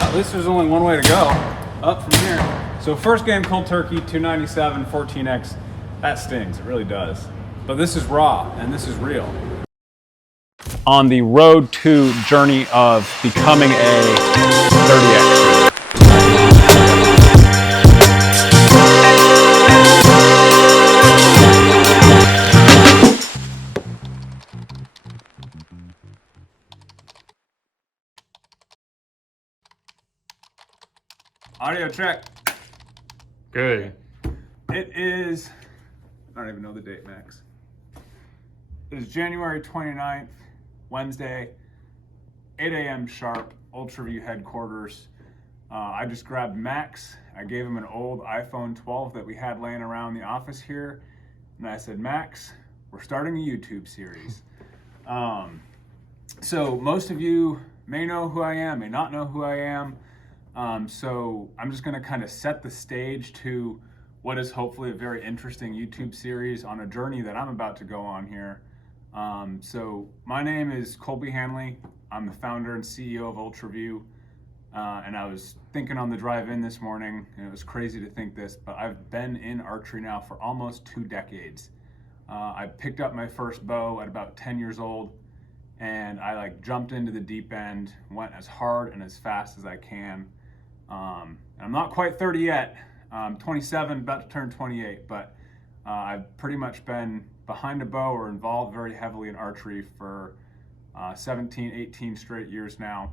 At least there's only one way to go, up from here. So first game, cold turkey, 297, 14x. That stings, it really does. But this is raw, and this is real. On the road to journey of becoming a 30x shooter. Audio check. Good. It is, I don't even know the date, Max. It is January 29th, Wednesday, 8 a.m. sharp, ULTRAVIEW headquarters. I just grabbed Max. I gave him an old iPhone 12 that we had laying around the office here. And I said, Max, we're starting a YouTube series. So most of you may know who I am, may not know who I am. So I'm just gonna kind of set the stage to what is hopefully a very interesting YouTube series on a journey that I'm about to go on here. So my name is Kolby Hanley. I'm the founder and CEO of ULTRAVIEW. And I was thinking on the drive in this morning, and it was crazy to think this, but I've been in archery now for almost 2 decades. I picked up my first bow at about 10 years old, and I jumped into the deep end, went as hard and as fast as I can. And I'm not quite 30 yet. I'm 27, about to turn 28, but I've pretty much been behind a bow or involved very heavily in archery for 17, 18 straight years now.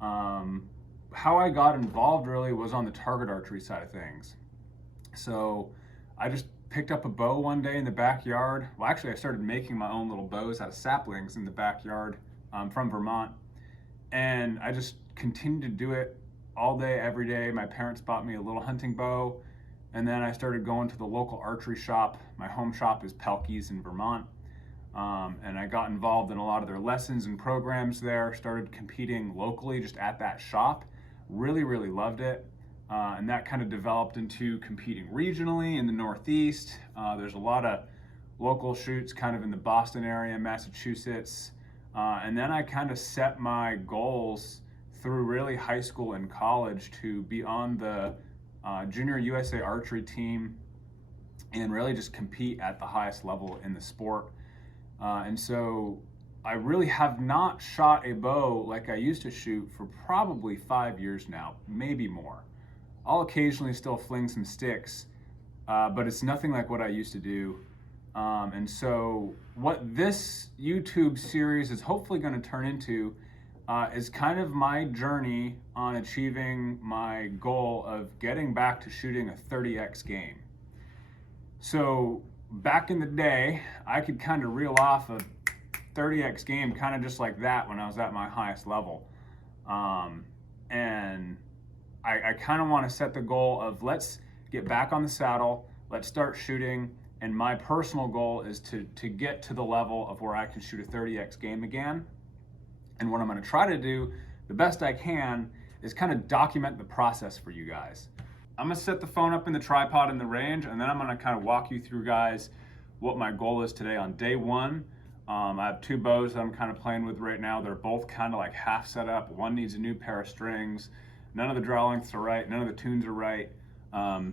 How I got involved really was on the target archery side of things. So I just picked up a bow one day in the backyard. Well, actually I started making my own little bows out of saplings in the backyard from Vermont. And I just continued to do it all day, every day. My parents bought me a little hunting bow, and then I started going to the local archery shop. My home shop is Pelkey's in Vermont, and I got involved in a lot of their lessons and programs there, started competing locally just at that shop. Really, really loved it, and that kind of developed into competing regionally in the Northeast. There's a lot of local shoots kind of in the Boston area, Massachusetts, and then I kind of set my goals through really high school and college to be on the Junior USA archery team and really just compete at the highest level in the sport. And so I really have not shot a bow like I used to shoot for probably 5 years now, maybe more. I'll occasionally still fling some sticks, but it's nothing like what I used to do. And so what this YouTube series is hopefully going to turn into is kind of my journey on achieving my goal of getting back to shooting a 30x game. So back in the day, I could kind of reel off a 30x game kind of just like that when I was at my highest level. And I kind of want to set the goal of let's get back on the saddle, let's start shooting, and my personal goal is to get to the level of where I can shoot a 30x game again. And what I'm going to try to do the best I can is kind of document the process for you guys. I'm going to set the phone up in the tripod in the range, and then I'm going to kind of walk you through, guys, what my goal is today on day one. I have 2 bows that I'm kind of playing with right now. They're both kind of like half set up. One needs a new pair of strings. None of the draw lengths are right. None of the tunes are right.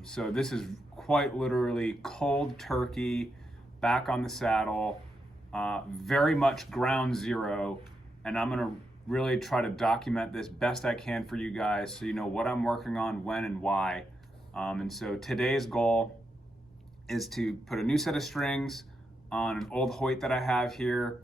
So this is quite literally cold turkey, back on the saddle, very much ground zero. And I'm gonna really try to document this best I can for you guys so you know what I'm working on, when and why. And so today's goal is to put a new set of strings on an old Hoyt that I have here,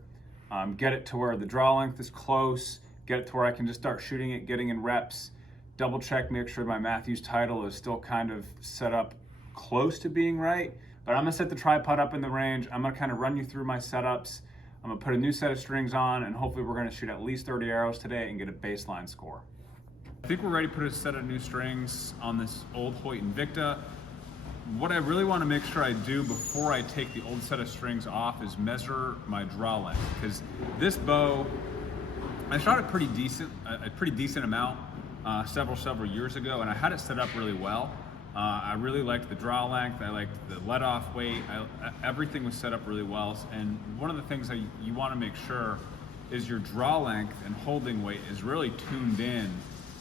get it to where the draw length is close, get it to where I can just start shooting it, getting in reps, double check, make sure my Matthews title is still kind of set up close to being right. But I'm gonna set the tripod up in the range. I'm gonna kind of run you through my setups. I'm gonna put a new set of strings on, and hopefully we're gonna shoot at least 30 arrows today and get a baseline score. I think we're ready to put a set of new strings on this old Hoyt Invicta. What I really wanna make sure I do before I take the old set of strings off is measure my draw length, because this bow, I shot it pretty decent amount several years ago, and I had it set up really well. I really liked the draw length, I liked the let-off weight, everything was set up really well. And one of the things that you want to make sure is your draw length and holding weight is really tuned in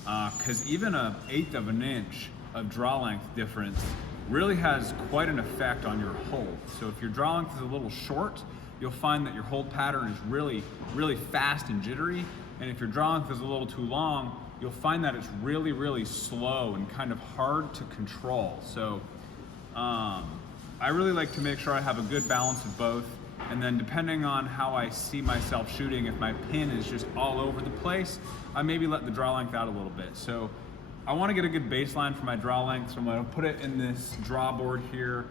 because even an 1/8 of an inch of draw length difference really has quite an effect on your hold. So if your draw length is a little short, you'll find that your hold pattern is really, really fast and jittery. And if your draw length is a little too long, you'll find that it's really, really slow and kind of hard to control. So I really like to make sure I have a good balance of both. And then depending on how I see myself shooting, if my pin is just all over the place, I maybe let the draw length out a little bit. So I want to get a good baseline for my draw length, so I'm going to put it in this draw board here,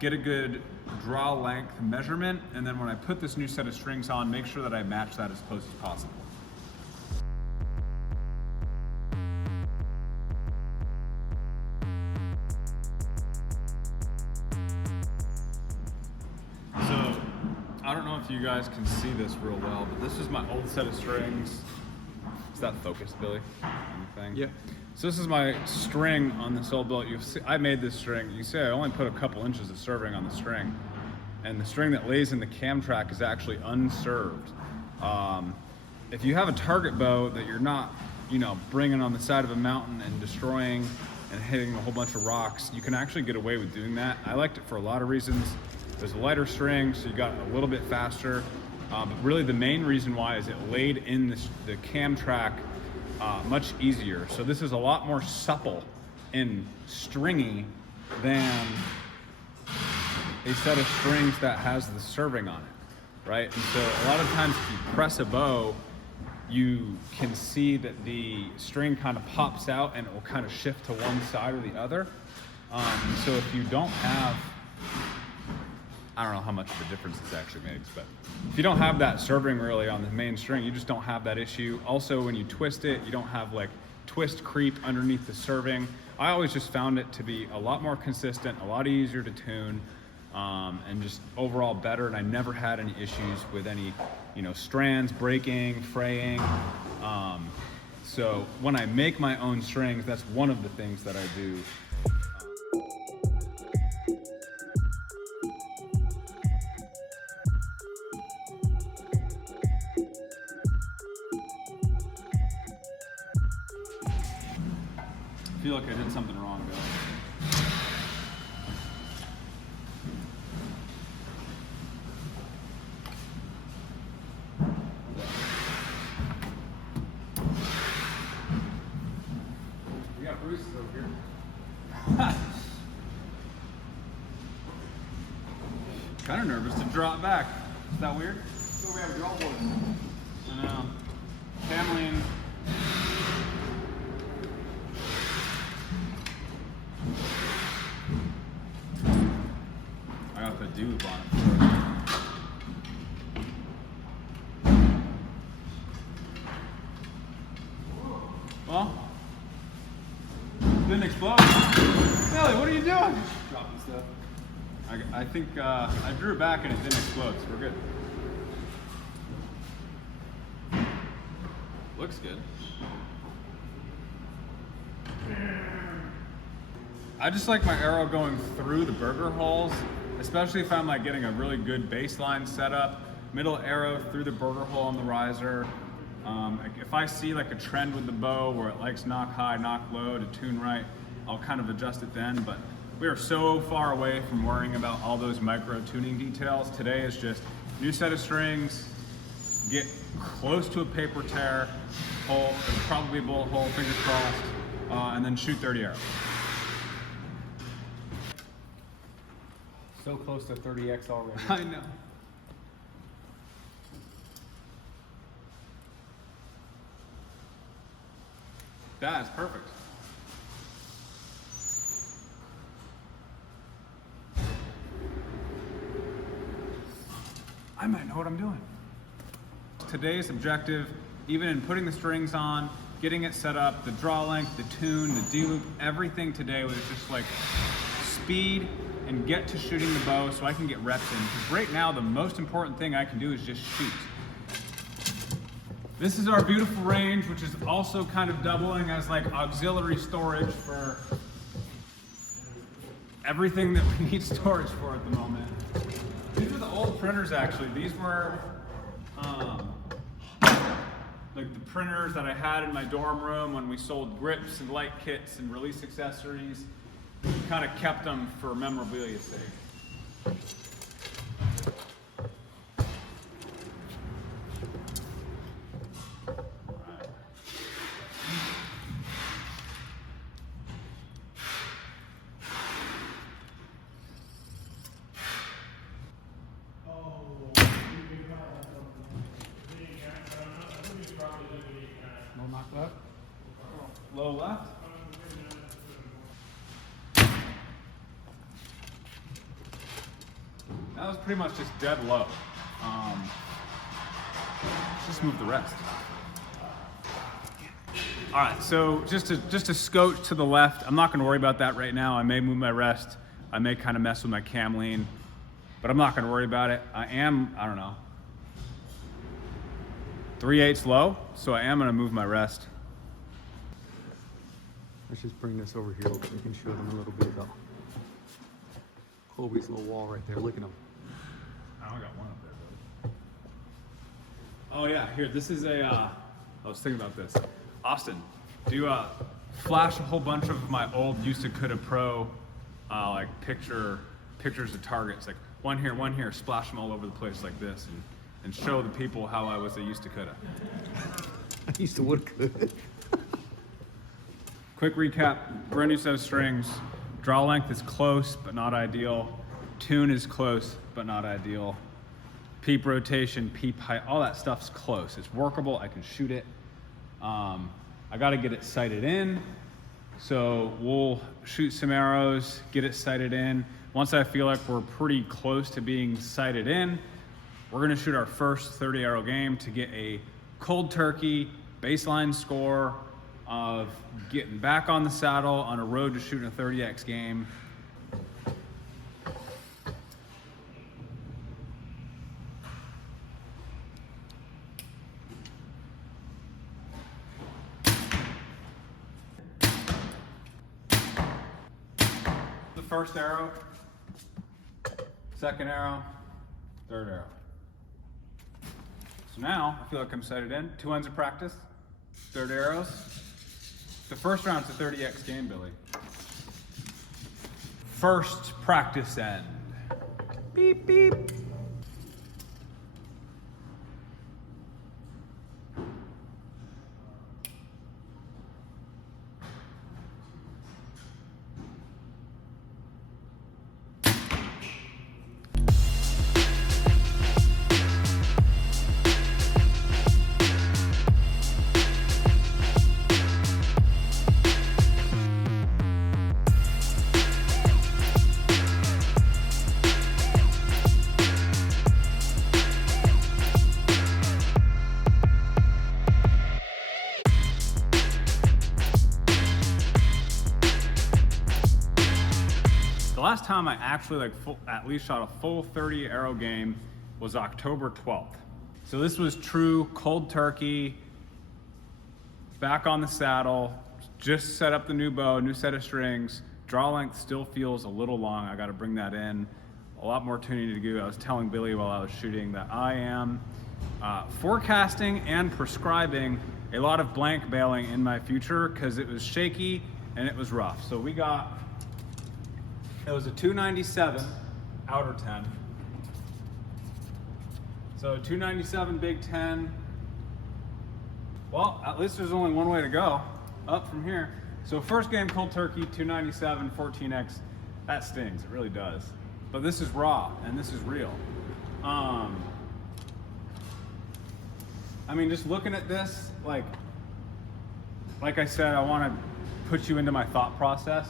get a good draw length measurement, and then when I put this new set of strings on, make sure that I match that as close as possible. So, I don't know if you guys can see this real well, but this is my old set of strings. Is that focused, Billy? Anything? Yeah. So this is my string on this old boat. I made this string. You see I only put a couple inches of serving on the string. And the string that lays in the cam track is actually unserved. If you have a target bow that you're not, bringing on the side of a mountain and destroying and hitting a whole bunch of rocks, you can actually get away with doing that. I liked it for a lot of reasons. There's a lighter string, so you got a little bit faster. But really the main reason why is it laid in the cam track much easier. So this is a lot more supple and stringy than a set of strings that has the serving on it, right? And so a lot of times if you press a bow, you can see that the string kind of pops out and it will kind of shift to one side or the other. So if you don't have, I don't know how much of a difference this actually makes, but if you don't have that serving really on the main string, you just don't have that issue. Also, when you twist it, you don't have like twist creep underneath the serving. I always just found it to be a lot more consistent, a lot easier to tune, and just overall better. And I never had any issues with any, strands breaking, fraying. So when I make my own strings, that's one of the things that I do. I feel like I did something wrong, Bill. We got bruises over here. Kind of nervous to draw it back. Is that weird? So we have a draw board. I know. Family. I got the dupe on it. Well, didn't explode. Billy, what are you doing? Dropping stuff. I think I drew it back and it didn't explode, so we're good. Looks good. I just like my arrow going through the burger holes, especially if I'm like getting a really good baseline setup. Middle arrow through the burger hole on the riser. If I see like a trend with the bow where it likes knock high, knock low to tune right, I'll kind of adjust it then. But we are so far away from worrying about all those micro tuning details. Today is just new set of strings, get close to a paper tear, hole, probably a bullet hole, fingers crossed, and then shoot 30 arrows. So close to 30x already. I know. That is perfect. I might know what I'm doing. Today's objective, even in putting the strings on, getting it set up, the draw length, the tune, the D-loop, everything today was just like speed and get to shooting the bow so I can get reps in. Because right now, the most important thing I can do is just shoot. This is our beautiful range, which is also kind of doubling as like auxiliary storage for everything that we need storage for at the moment. These are the old printers actually. These were like the printers that I had in my dorm room when we sold grips and light kits and release accessories. Kind of kept them for memorabilia's sake. No knock left. Low left. That was pretty much just dead low. Just move the rest. All right, so just a scotch to the left. I'm not gonna worry about that right now. I may move my rest. I may kind of mess with my cam lean, but I'm not gonna worry about it. I don't know, 3/8 low, so I am gonna move my rest. Let's just bring this over here so we can show them a little bit about Kolby's little wall right there. Look at him. I only got one up there, buddy. Oh yeah, here, this is a, I was thinking about this. Austin, do you flash a whole bunch of my old used to coulda pro, like pictures of targets, like one here, splash them all over the place like this, and show the people how I was a used to coulda. I used to would could. Quick recap, brand new set of strings. Draw length is close, but not ideal. Tune is close, but not ideal. Peep rotation, peep height, all that stuff's close. It's workable, I can shoot it. I gotta get it sighted in. So we'll shoot some arrows, get it sighted in. Once I feel like we're pretty close to being sighted in, we're gonna shoot our first 30 arrow game to get a cold turkey baseline score of getting back on the saddle on a road to shooting a 30X game. The first arrow, second arrow, third arrow. So now I feel like I'm sighted in. 2 ends of practice, third arrows. The first round's a 30X game, Billy. First practice end. Beep, beep. The last time I actually at least shot a full 30 arrow game was October 12th. So this was true cold turkey, back on the saddle, just set up the new bow, new set of strings. Draw length still feels a little long. I got to bring that in. A lot more tuning to do. I was telling Billy while I was shooting that I am forecasting and prescribing a lot of blank bailing in my future because it was shaky and it was rough. So it was a 297 outer 10. So 297 Big 10. Well, at least there's only one way to go, up from here. So first game cold turkey, 297, 14X. That stings, it really does. But this is raw and this is real. I mean, just looking at this, like I said, I want to put you into my thought process.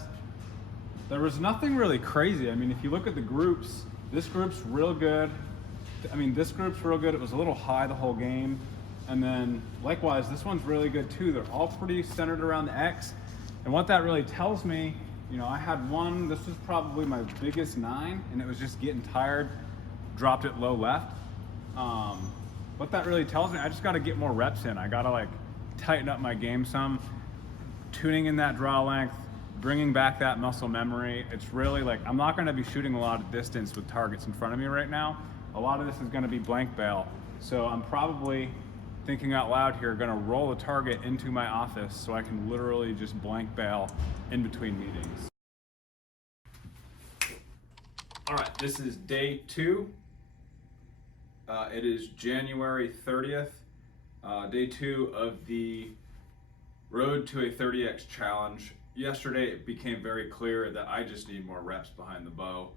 There was nothing really crazy. I mean, if you look at the groups, this group's real good. I mean, this group's real good. It was a little high the whole game. And then likewise, this one's really good too. They're all pretty centered around the X. And what that really tells me, you know, I had one, this was probably my biggest 9, and it was just getting tired, dropped it low left. What that really tells me, I just got to get more reps in. I got to like tighten up my game some, tuning in that draw length, bringing back that muscle memory. It's really like, I'm not going to be shooting a lot of distance with targets in front of me right now. A lot of this is going to be blank bail. So I'm probably thinking out loud here, gonna roll a target into my office so I can literally just blank bail in between meetings. All right, this is day 2. It is January 30th, day 2 of the Road to a 30x challenge. Yesterday it became very clear that I just need more reps behind the bow.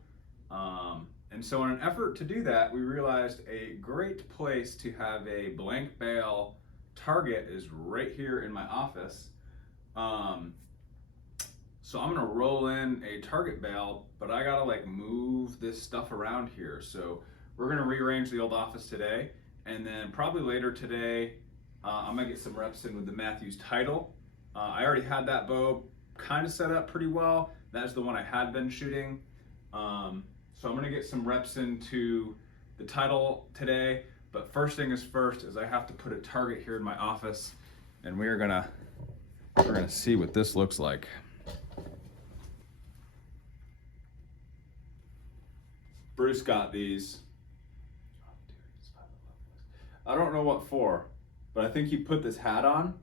And so in an effort to do that, we realized a great place to have a blank bail target is right here in my office. So I'm gonna roll in a target bail, but I gotta like move this stuff around here. So we're gonna rearrange the old office today, and then probably later today, I'm gonna get some reps in with the Matthews title. I already had that bow kind of set up pretty well. That's the one I had been shooting. So I'm gonna get some reps into the title today, but first thing is first is I have to put a target here in my office, and we're gonna see what this looks like. Bruce got these. I don't know what for, but I think he put this hat on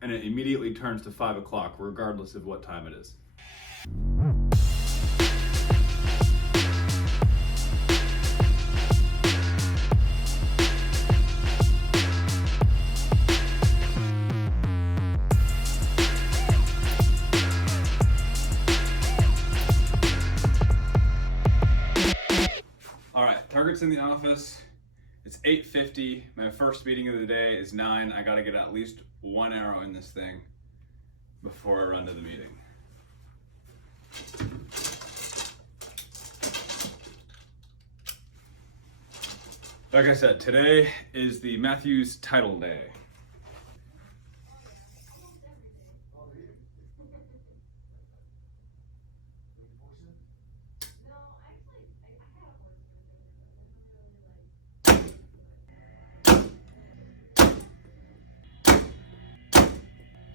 and it immediately turns to 5 o'clock regardless of what time it is. All right, target's in the office. It's 8:50. My first meeting of the day is 9. I gotta get at least one arrow in this thing before I run to the meeting. Like I said, today is the Matthews title day.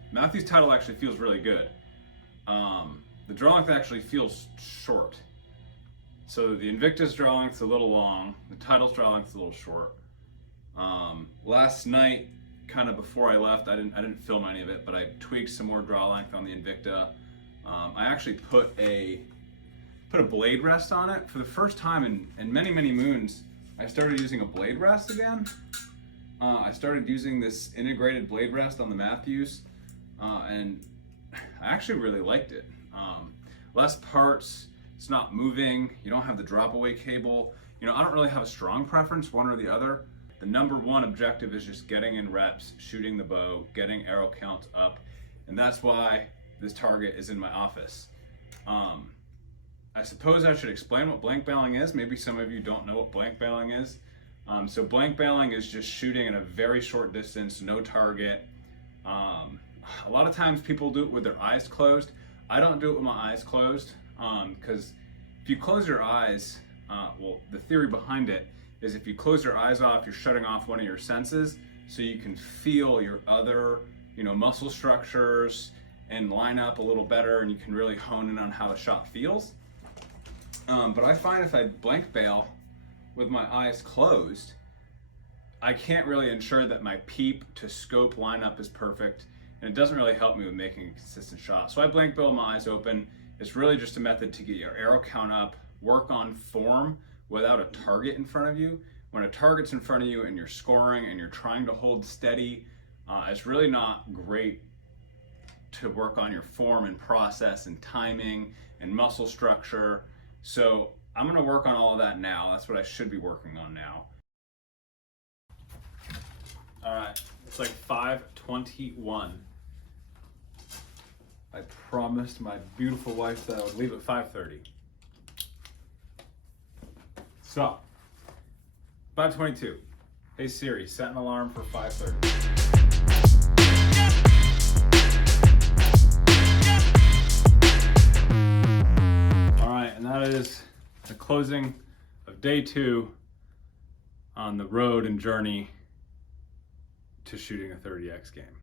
Matthew's title actually feels really good. The draw length actually feels short. So the Invictus draw length's a little long, the title's draw length's a little short. Last night, kind of before I left, I didn't film any of it, but I tweaked some more draw length on the Invicta. I actually put a blade rest on it. For the first time in many, many moons, I started using a blade rest again. I started using this integrated blade rest on the Matthews. And I actually really liked it. Less parts, it's not moving, you don't have the drop away cable. You know, I don't really have a strong preference, one or the other. The number one objective is just getting in reps, shooting the bow, getting arrow counts up, and that's why this target is in my office. I suppose I should explain what blank bailing is. Maybe some of you don't know what blank bailing is. So blank bailing is just shooting at a very short distance, no target. A lot of times people do it with their eyes closed. I don't do it with my eyes closed because if you close your eyes, well, the theory behind it is if you close your eyes off, you're shutting off one of your senses so you can feel your other, muscle structures and line up a little better, and you can really hone in on how a shot feels. But I find if I blank bail with my eyes closed, I can't really ensure that my peep to scope lineup is perfect, and it doesn't really help me with making a consistent shot. So I blank bail with my eyes open. It's really just a method to get your arrow count up, work on form without a target in front of you. When a target's in front of you and you're scoring and you're trying to hold steady, it's really not great to work on your form and process and timing and muscle structure. So I'm gonna work on all of that now. That's what I should be working on now. All right, it's like 5:21. I promised my beautiful wife that I would leave at 5:30. So, 5:22. Hey Siri, set an alarm for 5:30. All right, and that is the closing of day 2 on the road and journey to shooting a 30x game.